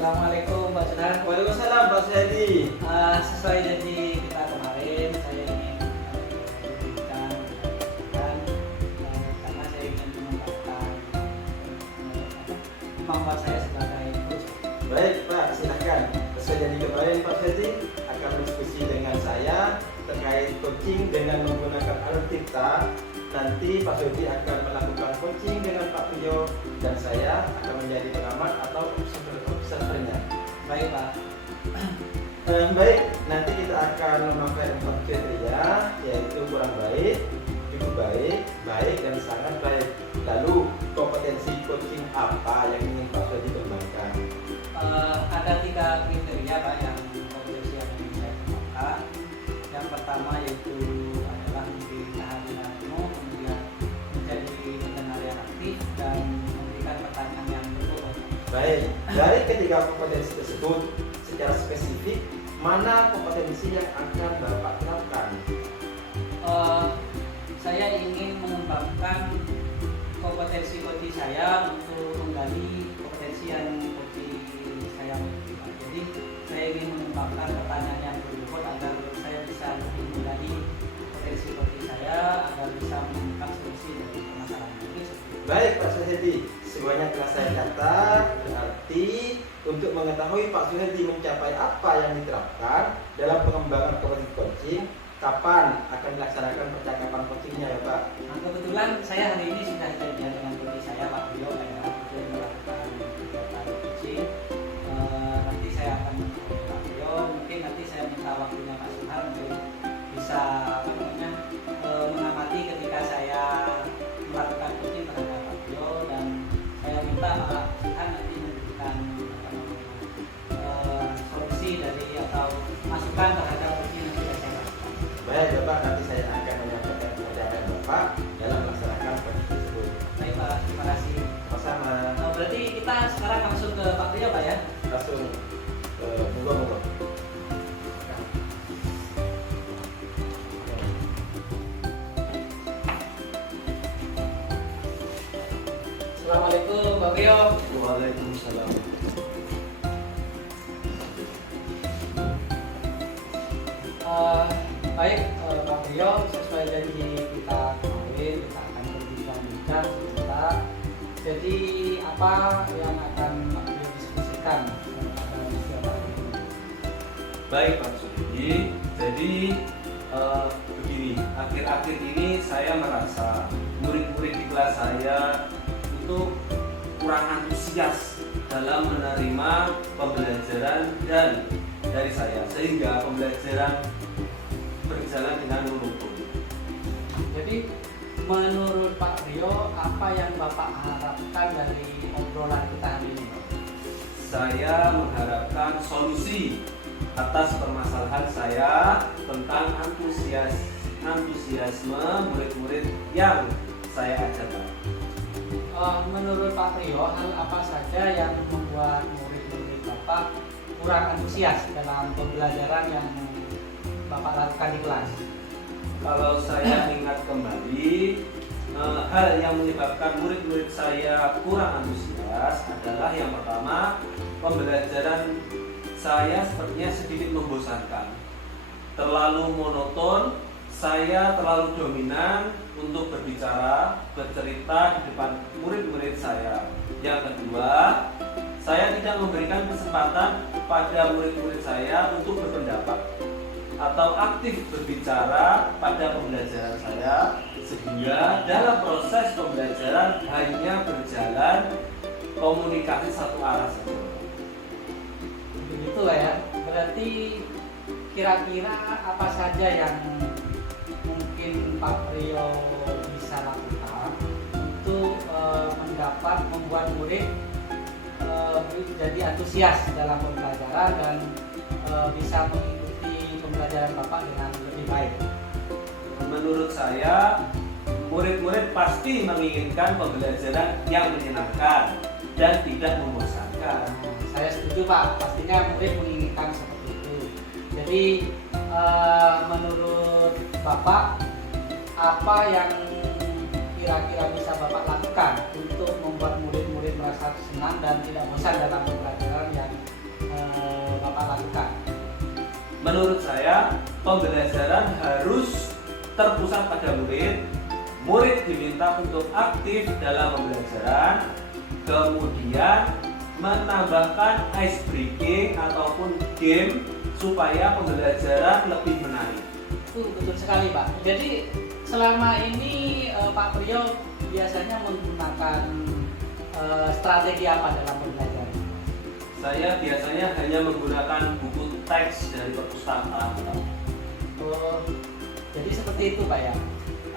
Assalamualaikum Pak Sunan. Waalaikumsalam Pak Suhadi. Sesuai janji kita kemarin, saya ingin memberikan karena saya ingin mengembangkan kemampuan saya sebagai coach. Baik Pak, silahkan. Sesuai janji kemarin Pak Suhadi akan berdiskusi dengan saya terkait coaching dengan menggunakan alutsista. Nanti Pak Suhadi akan melakukan coaching dengan Pak Priyo dan saya akan menjadi pengamat atau observernya. Baik Pak. Baik, nanti kita akan memakai 4 kriteria, yaitu kurang baik, cukup baik, baik, dan sangat baik. Lalu kompetensi coaching apa yang ingin Pak Suhadi kembangkan? Ada 3 kriteria Pak yang kompetensi yang ingin saya kembangkan. Yang pertama yaitu adalah memberi kehadiran penuh, kemudian menjadi pendengar yang aktif dan memberikan pertanyaan yang berbobot. Baik, dari ketiga kompetensi tersebut, secara spesifik, mana kompetensi yang akan Bapak terapkan? Saya ingin mengembangkan kompetensi coaching saya untuk menggali kompetensi yang coaching saya miliki. Jadi saya ingin mengembangkan pertanyaan yang berbobot agar saya bisa lebih menggali potensi coaching saya agar bisa menemukan solusi dari permasalahan ini. Baik Pak Suhadi, semuanya telah saya catat. Berarti untuk mengetahui Pak Suhadi mencapai apa yang diterapkan dalam pengembangan kompetensi coaching, kapan akan dilaksanakan percakapan coachingnya ya Pak? Nah, kebetulan saya hari ini sudah janjian dengan coaching saya Pak Bio ya, untuk melakukan kegiatan coaching. Nanti saya akan menemui Pak Bio, mungkin nanti saya minta waktunya Pak Suhan untuk bisa mengamati ketika saya melakukan coaching terhadap Pak Bio, dan saya minta Pak Suhan nanti memberikan solusi dari atau masukan terhadap coaching yang sudah saya lakukan. Baik Bapak, nanti saya akan menyampaikan kepercayaan Bapak dalam melaksanakan proyek tersebut. Baik Pak, terima kasih. Sama-sama. Berarti kita sekarang langsung ke Pak Rio Pak ya? Langsung monggo. Assalamualaikum Pak Rio. Waalaikumsalam. Baik Pak Rio, sesuai janji kita kemarin kita akan berbincang sebentar. Jadi apa yang akan Pak Rio diskusikan pada siang hari ini? Baik Pak Suhadi, jadi begini, akhir-akhir ini saya merasa murid-murid di kelas saya itu kurang antusias dalam menerima pembelajaran dan dari saya, sehingga pembelajaran berjalan dengan monoton. Jadi menurut Pak Rio, apa yang Bapak harapkan dari obrolan kita hari ini? Saya mengharapkan solusi atas permasalahan saya tentang antusiasme murid-murid yang saya ajarkan. Menurut Pak Rio, hal apa saja yang membuat murid-murid Bapak kurang antusias dalam pembelajaran yang Bapak lakukan di kelas? Kalau saya ingat kembali, hal yang menyebabkan murid-murid saya kurang antusias adalah yang pertama, pembelajaran saya sepertinya sedikit membosankan, terlalu monoton. Saya terlalu dominan untuk bercerita di depan murid-murid saya. Yang kedua, saya tidak memberikan kesempatan pada murid-murid saya untuk berpendapat atau aktif berbicara pada pembelajaran saya, sehingga dalam proses pembelajaran hanya berjalan komunikasi satu arah saja. Begitu ya. Berarti kira-kira apa saja yang mungkin Pak Rio bisa lakukan untuk membuat murid jadi antusias dalam pembelajaran dan bisa mengikuti pembelajaran Bapak dengan lebih baik? Menurut saya, murid-murid pasti menginginkan pembelajaran yang menyenangkan dan tidak membosankan. Saya setuju Pak, pastinya murid menginginkan seperti itu. Jadi menurut Bapak, apa yang kira-kira bisa Bapak lakukan untuk membuat murid-murid merasa senang dan tidak bosan dalam pembelajaran yang Bapak lakukan? Menurut saya, pembelajaran harus terpusat pada murid. Murid diminta untuk aktif dalam pembelajaran, kemudian menambahkan ice breaking ataupun game supaya pembelajaran lebih menarik. Betul sekali Pak. Jadi selama ini Pak Priyo biasanya menggunakan strategi apa dalam pembelajaran? Saya biasanya hanya menggunakan buku teks dari perpustakaan. Oh, jadi seperti itu Pak ya.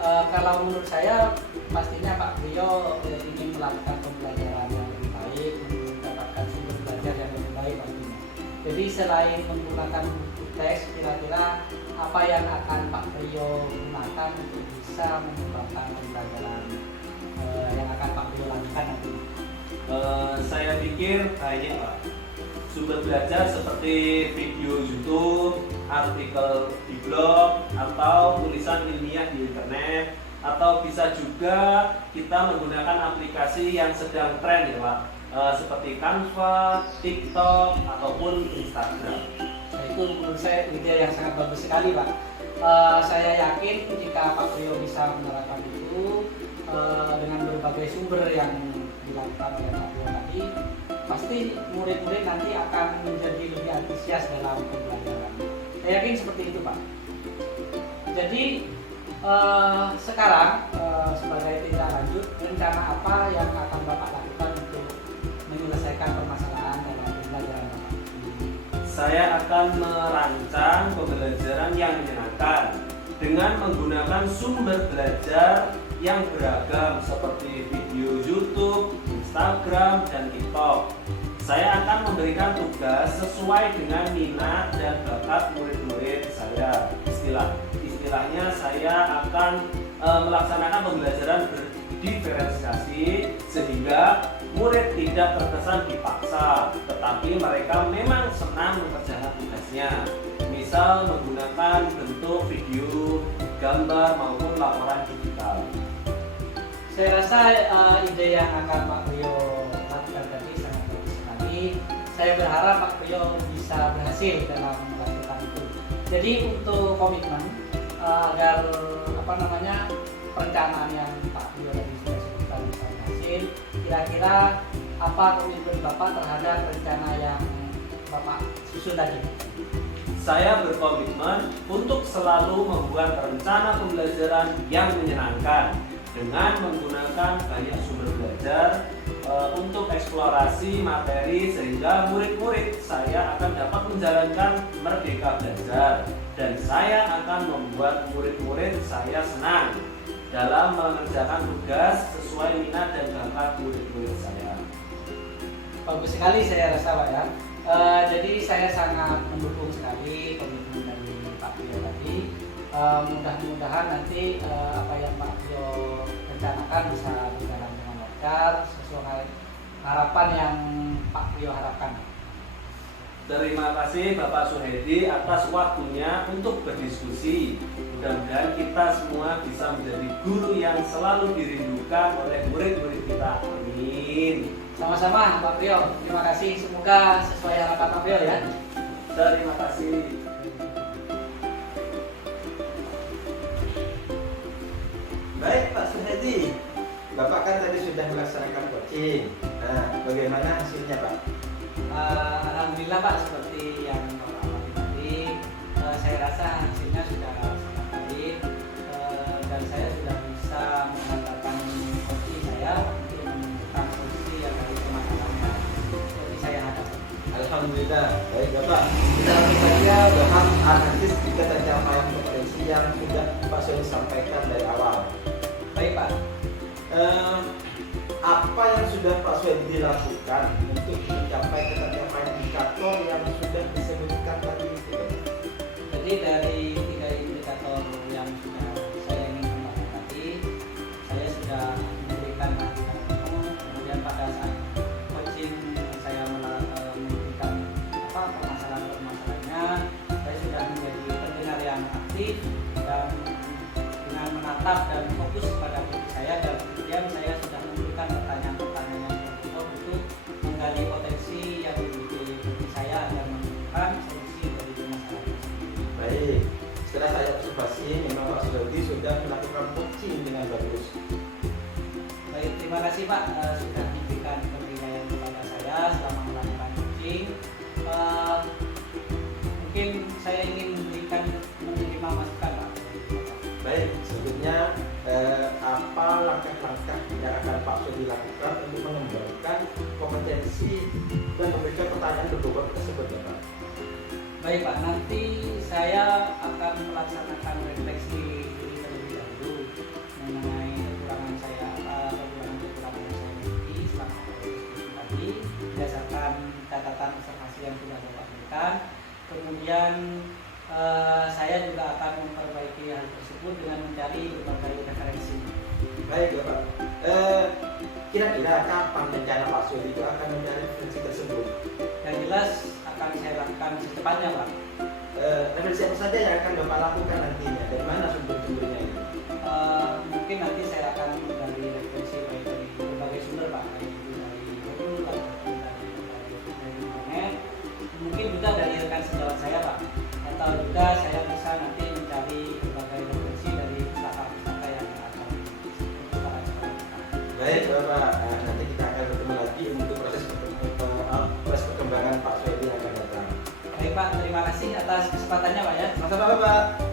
Kalau menurut saya pastinya Pak Priyo ingin melakukan pembelajaran yang lebih baik, mendapatkan sumber belajar yang lebih baik pastinya. Jadi selain menggunakan buku teks, kira-kira apa yang akan Pak Priyo gunakan untuk bisa mengembangkan pembelajaran yang akan Pak Priyo lakukan nanti? Saya pikir banyak Pak. Sumber belajar seperti video YouTube, artikel di blog, atau tulisan ilmiah di internet, atau bisa juga kita menggunakan aplikasi yang sedang tren ya Pak, seperti Canva, TikTok, ataupun Instagram. Nah, itu menurut saya ide yang sangat bagus sekali Pak. Saya yakin jika Pak Priyo bisa menerapkan itu dengan berbagai sumber yang dilakukan oleh Pak Priyo tadi, pasti murid-murid nanti akan menjadi lebih antusias dalam pembelajaran. Saya yakin seperti itu Pak. Jadi sekarang sebagai tindak lanjut, rencana apa yang akan Bapak lakukan untuk menyelesaikan permasalahan dalam pembelajaran Bapak? Saya akan merancang pembelajaran yang menyenangkan dengan menggunakan sumber belajar yang beragam seperti video YouTube, Instagram, dan TikTok. Saya akan memberikan tugas sesuai dengan minat dan bakat murid-murid saya. Istilahnya saya akan melaksanakan pembelajaran berdiferensiasi sehingga murid tidak terkesan dipaksa, tetapi mereka memang senang mengerjakan tugasnya. Misal menggunakan bentuk video, gambar maupun laporan digital. Saya rasa ide yang akan Pak Priyo lakukan tadi sangat bagus sekali. Saya berharap Pak Priyo bisa berhasil dalam melakukan itu. Jadi untuk komitmen agar perencanaan yang Pak Priyo tadi sudah sebutkan bisa berhasil, kira-kira apa komitmen Bapak terhadap rencana yang Bapak susun tadi? Saya berkomitmen untuk selalu membuat rencana pembelajaran yang menyenangkan dengan menggunakan banyak sumber belajar untuk eksplorasi materi sehingga murid-murid saya akan dapat menjalankan merdeka belajar dan saya akan membuat murid-murid saya senang dalam mengerjakan tugas sesuai minat dan bakat murid-murid saya. Bagus sekali saya rasa Pak ya. Jadi saya sangat mendukung sekali komitmen dari Pak Priyo tadi. Mudah-mudahan nanti apa yang Pak Priyo rencanakan bisa berjalan dengan lancar sesuai harapan yang Pak Priyo harapkan. Terima kasih Bapak Suhedi atas waktunya untuk berdiskusi. Mudah-mudahan kita semua bisa menjadi guru yang selalu dirindukan oleh murid-murid kita. Amin. Sama-sama Pak Priyo, terima kasih. Semoga sesuai harapan Pak Priyo ya. Terima kasih. Baik Pak Suhedi, Bapak kan tadi sudah melaksanakan coaching. Nah, bagaimana hasilnya Pak? Alhamdulillah Pak, seperti yang Bapak alami tadi, saya rasa hasilnya sudah sangat baik dan saya sudah bisa mengatakan posisi saya untuk menentukan solusi yang dari permasalahannya seperti saya hadapi. Alhamdulillah, baik Bapak. Kita langsung saja bahas analisis tiga pencapaian potensi yang sudah Pak Suhedi sampaikan dari awal. Baik Pak. Apa yang sudah Pak Suhedi lakukan untuk mencapai pencapaian indikator yang sudah disebutkan tadi itu? Jadi dari tiga indikator yang sudah saya ingin kembangkan tadi, saya sudah memberikan masukan penuh. Kemudian pada saat coaching saya memberikan permasalahan-permasalahannya, saya sudah menjadi pendengar yang aktif dan dengan menatap dan fokus pada diri saya, dan kemudian saya sudah memberikan pertanyaan-pertanyaan yang tertutup untuk menggali potensi yang dimiliki diri saya Baik, setelah saya observasi, memang Pak Suyadi sudah melakukan coaching dengan bagus. Baik, terima kasih Pak sudah memberikan penilaian kepada saya selama melakukan coaching. Mungkin saya ingin menerima masukan Pak. Baik, selanjutnya apa langkah-langkah yang akan Pak Suyadi lakukan untuk mengembangkan kompetensi dan memberikan pertanyaan berbobot tersebut ya Pak? Baik Pak, nanti saya akan melaksanakan refleksi diri terlebih dahulu mengenai kekurangan saya apa, kekurangan yang saya miliki selama diskusi tadi berdasarkan catatan observasi yang sudah Bapak berikan. Kemudian saya juga akan memperbaiki hal tersebut dengan mencari berbagai referensi. Baik Bapak, kira-kira kapan rencana Pak Suyadi itu akan mencari referensi tersebut? Yang jelas akan saya lakukan secepatnya Pak. Referensi apa saja yang akan Bapak lakukan nantinya? Dari mana sumber-sumbernya ini? Mungkin nanti saya akan dari referensi baik dari berbagai sumber Pak, baik itu dari Google ataupun dari internet, mungkin juga dari rekan sejawat saya Pak, atau juga saya bisa nanti mencari berbagai referensi dari pustaka-pustaka yang akan Baik Bapak, nanti kita akan bertemu lagi untuk proses perkembangan Pak Suyadi yang akan datang. Baik Pak, terima kasih atas kesempatannya Pak ya. Sama-sama Bapak.